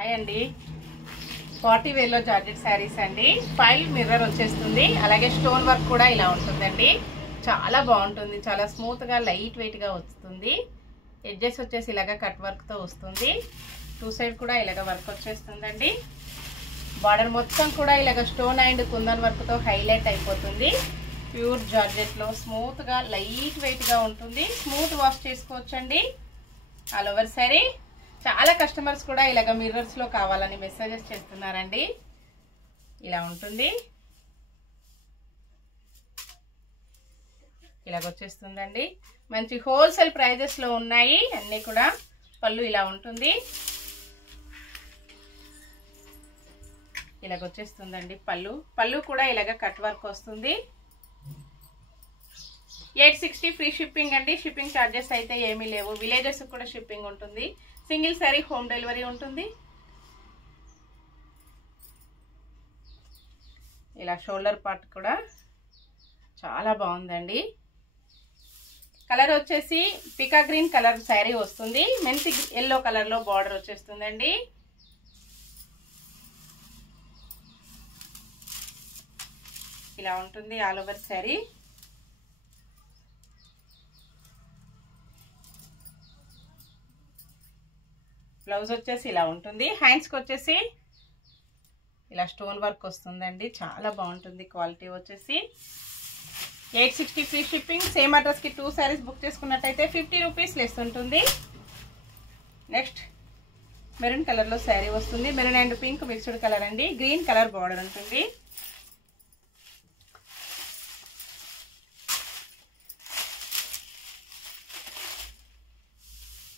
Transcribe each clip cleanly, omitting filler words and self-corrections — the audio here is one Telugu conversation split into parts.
హాయ్ అండి, పార్టీ వేర్ లో జార్జెట్ శారీస్ అండి. ఫైల్ మిర్రర్ వచ్చేస్తుంది, అలాగే స్టోన్ వర్క్ కూడా ఇలా ఉంటుందండి. చాలా బాగుంటుంది, చాలా స్మూత్ గా లైట్ వెయిట్ గా వస్తుంది. ఎడ్జెస్ వచ్చేసి ఇలాగ కట్ వర్క్ తో వస్తుంది. టూ సైడ్ కూడా ఇలాగ వర్క్ వచ్చేస్తుందండి. బార్డర్ మొత్తం కూడా ఇలాగ స్టోన్ అండ్ కుందన్ వర్క్ తో హైలైట్ అయిపోతుంది. ప్యూర్ జార్జెట్ లో స్మూత్ గా లైట్ వెయిట్ గా ఉంటుంది. స్మూత్ వాష్ చేసుకోవచ్చండి. All over sari. చాలా కస్టమర్స్ కూడా ఇలాగ మిర్రర్స్ లో కావాలని మెసేజెస్ చేస్తున్నారండి. ఇలా ఉంటుంది, ఇలాగ వచ్చేస్తుందండి. మంచి హోల్సేల్ ప్రైజెస్ లో ఉన్నాయి అన్ని కూడా. పళ్ళు ఇలా ఉంటుంది, ఇలాగ వచ్చేస్తుందండి. పళ్ళు కూడా ఇలాగ కట్ వర్క్ వస్తుంది. 860 ఫ్రీ షిప్పింగ్ అండి. షిప్పింగ్ ఛార్జెస్ అయితే ఏమీ లేవు. విలేజెస్ కూడా షిప్పింగ్ ఉంటుంది. సింగిల్ సారీ హోమ్ డెలివరీ ఉంటుంది. ఇలా షోల్డర్ పార్ట్ కూడా చాలా బాగుందండి. కలర్ వచ్చేసి పికా గ్రీన్ కలర్ శారీ వస్తుంది. మెంతి ఎల్లో కలర్ లో బార్డర్ వచ్చేస్తుందండి. ఇలా ఉంటుంది ఆల్ ఓవర్ శారీ. బ్లౌజ్ వచ్చేసి ఇలా ఉంటుంది. హ్యాండ్స్కి వచ్చేసి ఇలా స్టోన్ వర్క్ వస్తుందండి. చాలా బాగుంటుంది. క్వాలిటీ వచ్చేసి 860 ఫ్రీ షిప్పింగ్. సేమ్ అడ్రస్కి 2 శారీస్ బుక్ చేసుకున్నట్టయితే 50 రూపీస్ లెస్ ఉంటుంది. నెక్స్ట్ మెరూన్ కలర్లో శారీ వస్తుంది. Maroon and pink mixed colour అండి. గ్రీన్ కలర్ బార్డర్ ఉంటుంది.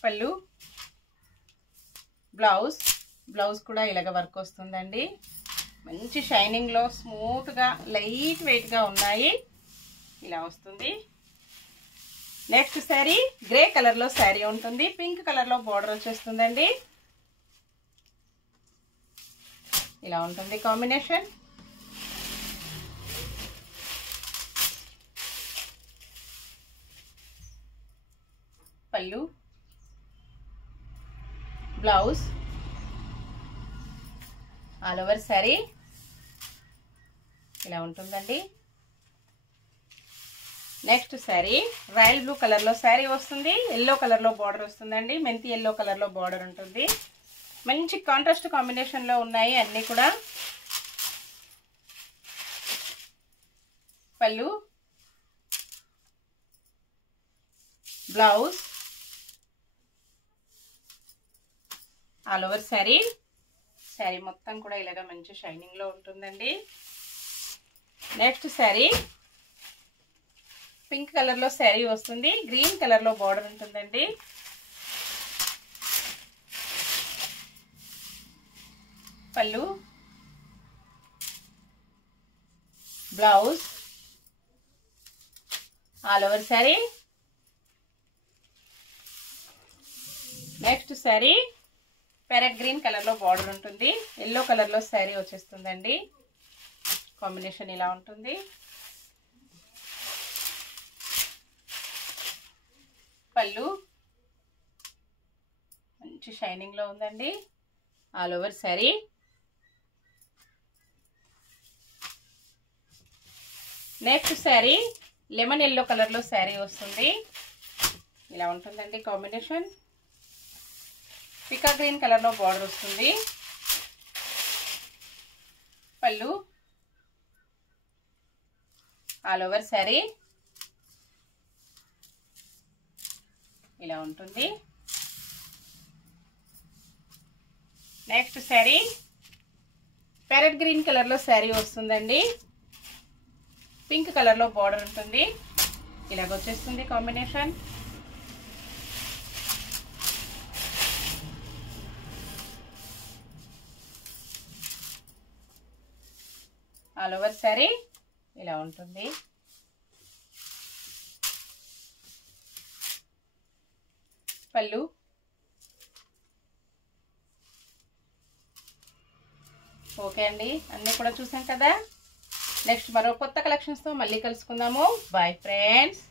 పళ్ళు, బ్లౌజ్ కూడా ఇలాగ వర్క్ వస్తుందండి. మంచి షైనింగ్ లో స్మూత్ గా లైట్ వెయిట్ గా ఉన్నాయి. ఇలా వస్తుంది. నెక్స్ట్ శారీ గ్రే కలర్ లో శారీ ఉంటుంది. పింక్ కలర్ లో బార్డర్ వచ్చేస్తుందండి. ఇలా ఉంటుంది కాంబినేషన్. పళ్ళు, బ్లౌజ్, ఆల్ ఓవర్ శారీ ఇలా ఉంటుందండి. Next sari royal blue colour లో శారీ వస్తుంది. ఎల్లో కలర్ లో బార్డర్ వస్తుందండి. మెంతి ఎల్లో కలర్ లో బార్డర్ ఉంటుంది. మంచి కాంట్రాస్ట్ కాంబినేషన్ లో ఉన్నాయి అన్ని కూడా. పళ్ళు, బ్లౌజ్, ఆల్ ఓవర్ శారీ మొత్తం కూడా ఇలాగ మంచి షైనింగ్ లో ఉంటుందండి. నెక్స్ట్ శారీ పింక్ కలర్ లో శారీ వస్తుంది. గ్రీన్ కలర్ లో బార్డర్ ఉంటుందండి. పళ్ళు, blouse, all over sari. Next sari parrot green colour లో బార్డర్ ఉంటుంది. ఎల్లో కలర్ లో శారీ వచ్చేస్తుందండి. కాంబినేషన్ ఇలా ఉంటుంది. పళ్ళు మంచి షైనింగ్ లో ఉందండి. All over sari. Next sari lemon yellow colour లో శారీ వస్తుంది. ఇలా ఉంటుందండి కాంబినేషన్. పికా గ్రీన్ కలర్ లో బార్డర్ వస్తుంది. పళ్ళు, ఆల్ ఓవర్ శారీ ఇలా ఉంటుంది. Next sari parrot green colour లో శారీ వస్తుందండి. పింక్ కలర్ లో బార్డర్ ఉంటుంది. ఇలాగ వచ్చేస్తుంది కాంబినేషన్. ఆల్ ఓవర్ శారీ ఇలా ఉంటుంది. పళ్ళు, ఓకే అండి, అన్నీ కూడా చూసాం కదా. నెక్స్ట్ మరో కొత్త కలెక్షన్స్ తో మళ్ళీ కలుసుకుందాము. Bye friends.